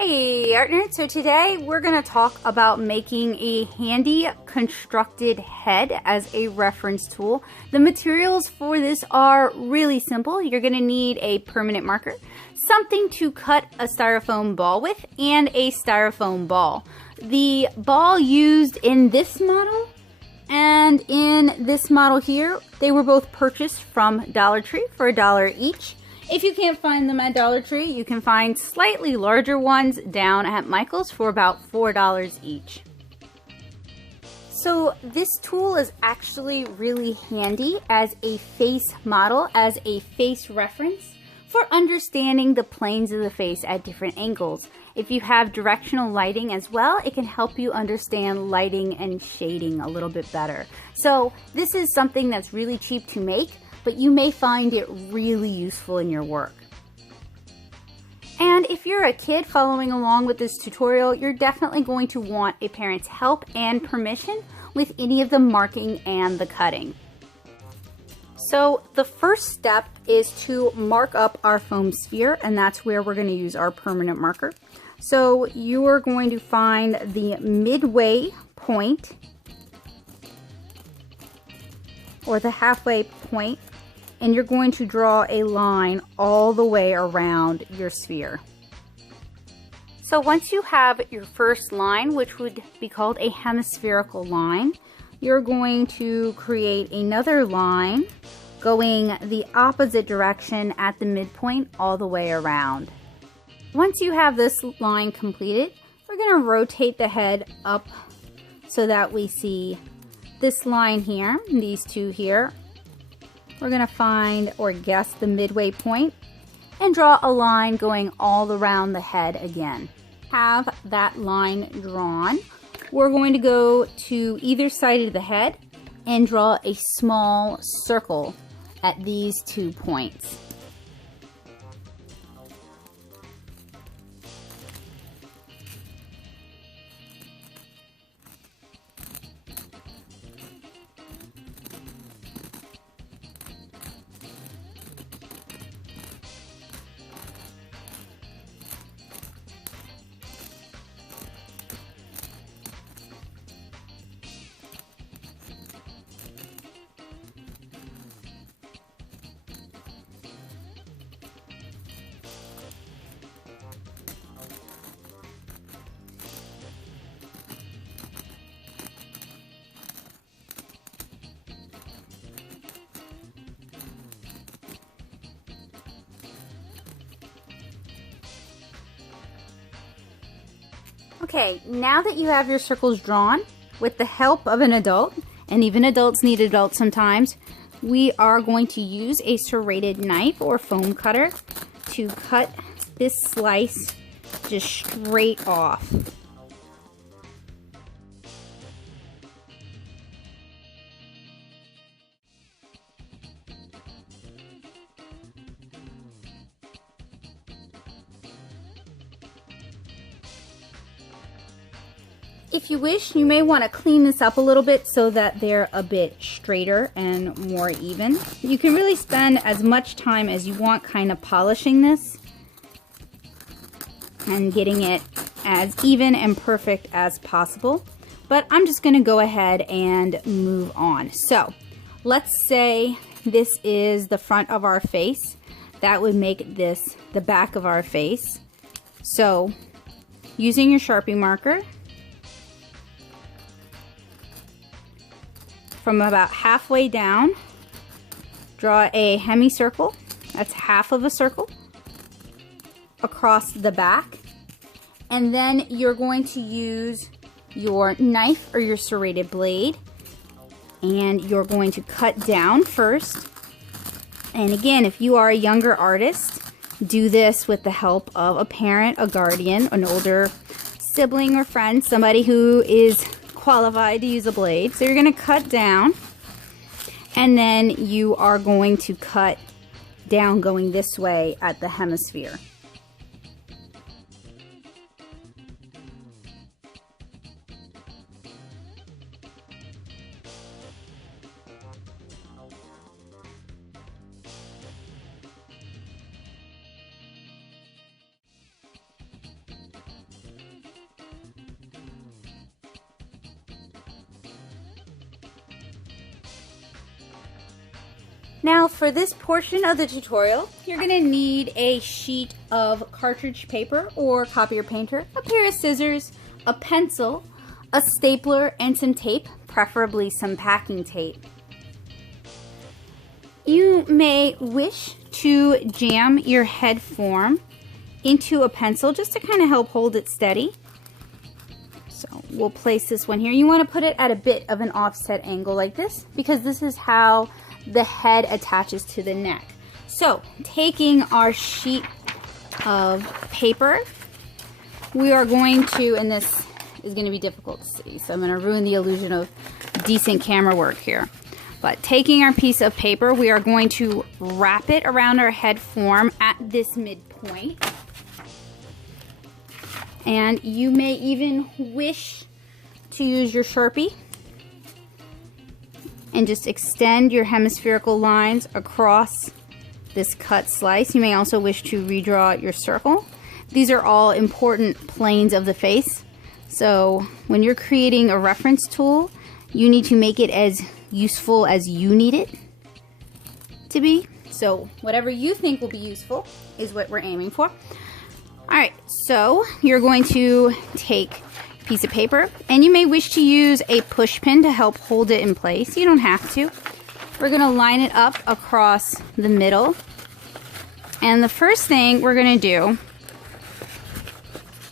Hey Artnerds, so today we're going to talk about making a handy constructed head as a reference tool. The materials for this are really simple. You're going to need a permanent marker, something to cut a styrofoam ball with, and a styrofoam ball. The ball used in this model and in this model here, they were both purchased from Dollar Tree for $1 each. If you can't find them at Dollar Tree, you can find slightly larger ones down at Michael's for about $4 each. So this tool is actually really handy as a face model, as a face reference for understanding the planes of the face at different angles. If you have directional lighting as well, it can help you understand lighting and shading a little bit better. So this is something that's really cheap to make, but you may find it really useful in your work. And if you're a kid following along with this tutorial, you're definitely going to want a parent's help and permission with any of the marking and the cutting. So the first step is to mark up our foam sphere, and that's where we're going to use our permanent marker. So you are going to find the midway point, or the halfway point, and you're going to draw a line all the way around your sphere. So once you have your first line, which would be called a hemispherical line, you're going to create another line going the opposite direction at the midpoint all the way around. Once you have this line completed, we're going to rotate the head up so that we see this line here, these two here. We're going to find or guess the midway point and draw a line going all around the head again. Have that line drawn. We're going to go to either side of the head and draw a small circle at these 2 points. Okay, now that you have your circles drawn, with the help of an adult, and even adults need adults sometimes, we are going to use a serrated knife or foam cutter to cut this slice just straight off. If you wish, you may want to clean this up a little bit so that they're a bit straighter and more even. You can really spend as much time as you want kind of polishing this and getting it as even and perfect as possible. But I'm just going to go ahead and move on. So let's say this is the front of our face. That would make this the back of our face. So using your Sharpie marker, from about halfway down, draw a hemicircle, that's half of a circle, across the back. And then you're going to use your knife or your serrated blade, and you're going to cut down first. And again, if you are a younger artist, do this with the help of a parent, a guardian, an older sibling or friend, somebody who is qualified to use a blade. So you're going to cut down, and then you are going to cut down going this way at the hemisphere. Now for this portion of the tutorial, you're gonna need a sheet of cartridge paper or copier painter, a pair of scissors, a pencil, a stapler, and some tape, preferably some packing tape. You may wish to jam your head form into a pencil just to kind of help hold it steady. So we'll place this one here. You want to put it at a bit of an offset angle like this because this is how the head attaches to the neck. So taking our sheet of paper, we are going to, and this is going to be difficult to see, so I'm going to ruin the illusion of decent camera work here. But taking our piece of paper, we are going to wrap it around our head form at this midpoint. And you may even wish to use your Sharpie and just extend your hemispherical lines across this cut slice. You may also wish to redraw your circle. These are all important planes of the face. So when you're creating a reference tool, you need to make it as useful as you need it to be. So whatever you think will be useful is what we're aiming for. Alright, so you're going to take a piece of paper, and you may wish to use a push pin to help hold it in place. You don't have to. We're going to line it up across the middle. And the first thing we're going to do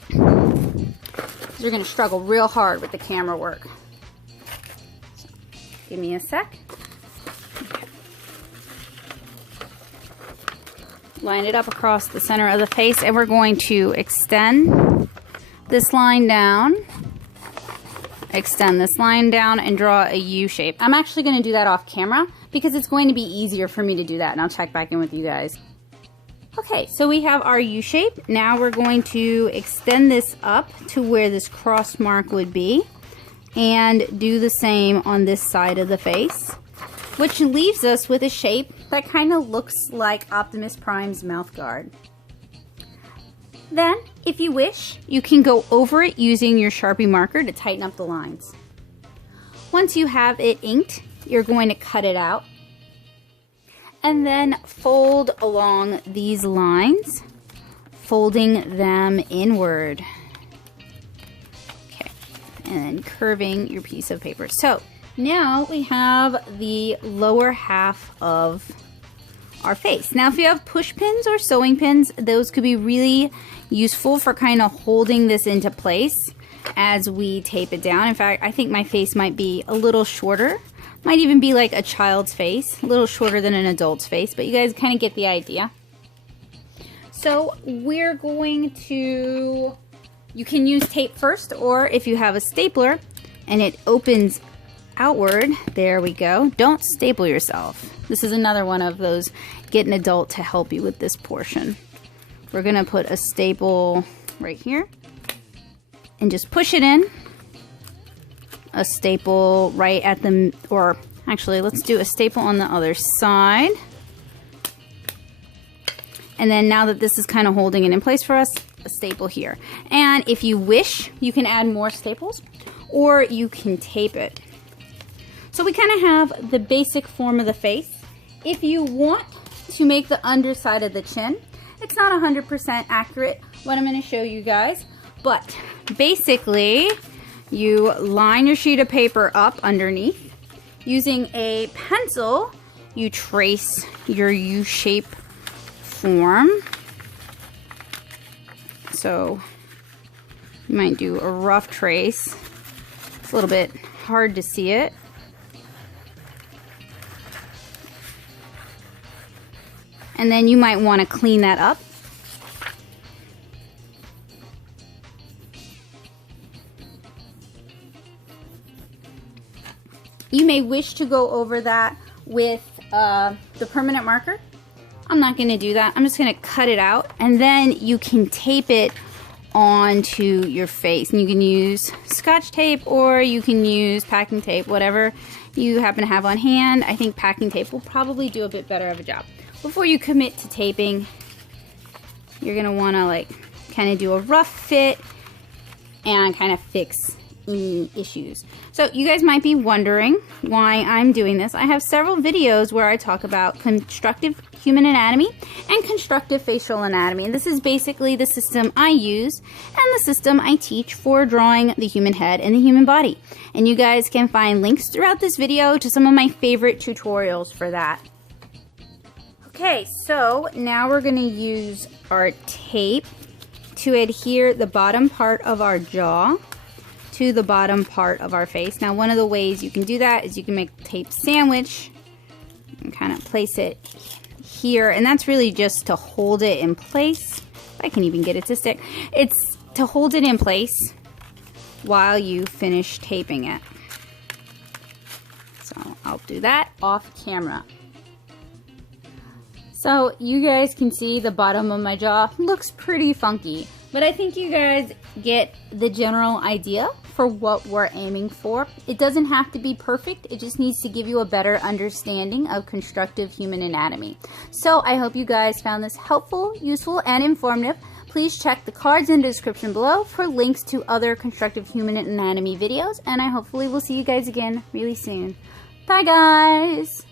is we're going to struggle real hard with the camera work. So, give me a sec. Line it up across the center of the face, and we're going to extend this line down, extend this line down, and draw a U shape. I'm actually going to do that off camera because it's going to be easier for me to do that, and I'll check back in with you guys. Okay, so we have our U shape. Now we're going to extend this up to where this cross mark would be and do the same on this side of the face, which leaves us with a shape that kind of looks like Optimus Prime's mouth guard. Then, if you wish, you can go over it using your Sharpie marker to tighten up the lines. Once you have it inked, you're going to cut it out and then fold along these lines, folding them inward. Okay, and then curving your piece of paper. So now we have the lower half of our face. Now if you have push pins or sewing pins, those could be really useful for kind of holding this into place as we tape it down. In fact, I think my face might be a little shorter. Might even be like a child's face, a little shorter than an adult's face, but you guys kind of get the idea. So we're going to, you can use tape first, or if you have a stapler and it opens outward, there we go. Don't staple yourself. This is another one of those, get an adult to help you with this portion. We're gonna put a staple right here and just push it in. A staple right at the, or actually let's do a staple on the other side. And then now that this is kind of holding it in place for us, a staple here. And if you wish, you can add more staples or you can tape it. So we kind of have the basic form of the face. If you want to make the underside of the chin, it's not 100% accurate what I'm going to show you guys, but basically you line your sheet of paper up underneath. Using a pencil, you trace your U-shape form. So you might do a rough trace. It's a little bit hard to see it. And then you might want to clean that up. You may wish to go over that with the permanent marker. I'm not going to do that. I'm just going to cut it out, and then you can tape it onto your face. And you can use Scotch tape or you can use packing tape, whatever you happen to have on hand. I think packing tape will probably do a bit better of a job. Before you commit to taping, you're going to want to like kind of do a rough fit and kind of fix any issues. So you guys might be wondering why I'm doing this. I have several videos where I talk about constructive human anatomy and constructive facial anatomy. And this is basically the system I use and the system I teach for drawing the human head and the human body. And you guys can find links throughout this video to some of my favorite tutorials for that. Okay, so now we're going to use our tape to adhere the bottom part of our jaw to the bottom part of our face. Now, one of the ways you can do that is you can make a tape sandwich and kind of place it here, and that's really just to hold it in place. If I can even get it to stick. It's to hold it in place while you finish taping it. So I'll do that off camera. So you guys can see the bottom of my jaw looks pretty funky, but I think you guys get the general idea for what we're aiming for. It doesn't have to be perfect, it just needs to give you a better understanding of constructive human anatomy. So I hope you guys found this helpful, useful, and informative. Please check the cards in the description below for links to other constructive human anatomy videos, and I hopefully will see you guys again really soon. Bye guys!